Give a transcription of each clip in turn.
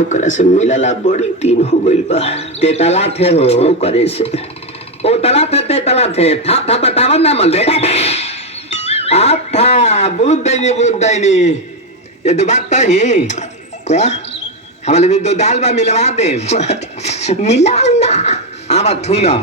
ओकरा से मिलला बड़ी दिन हो गइल बा। तेतला थे हो ओकरे से ओ तला थे तेतला थे था था बतावन ना मल दे आप था बुद्ध दैनी ये दो बात तो ही का हमारे दो दाल बा मिलवा दे मिलाना आवा थू ना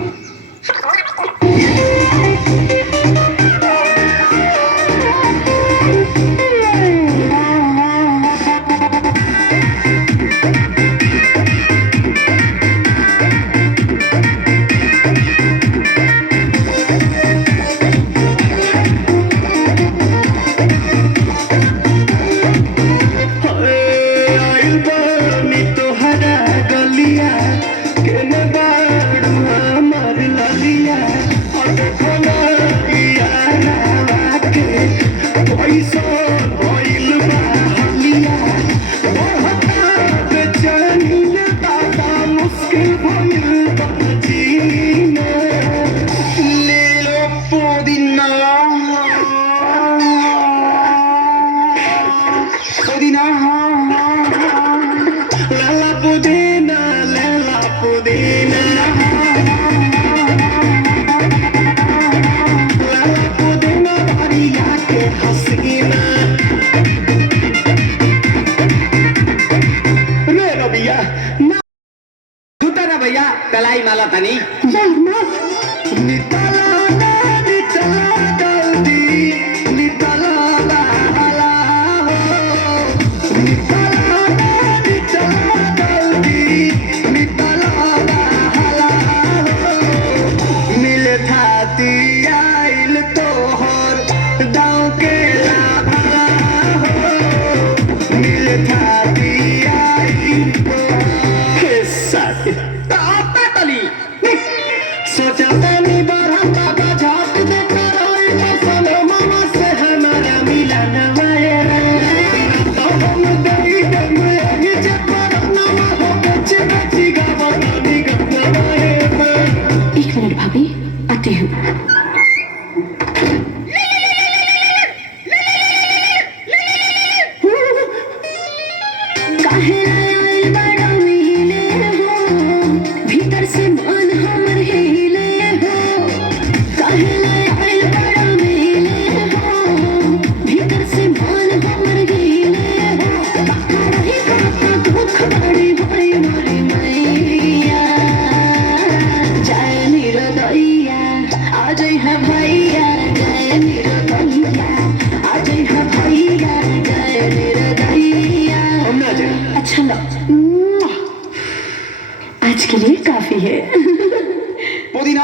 भैया कलाई माला तनी आज के लिए काफी है। पुदीना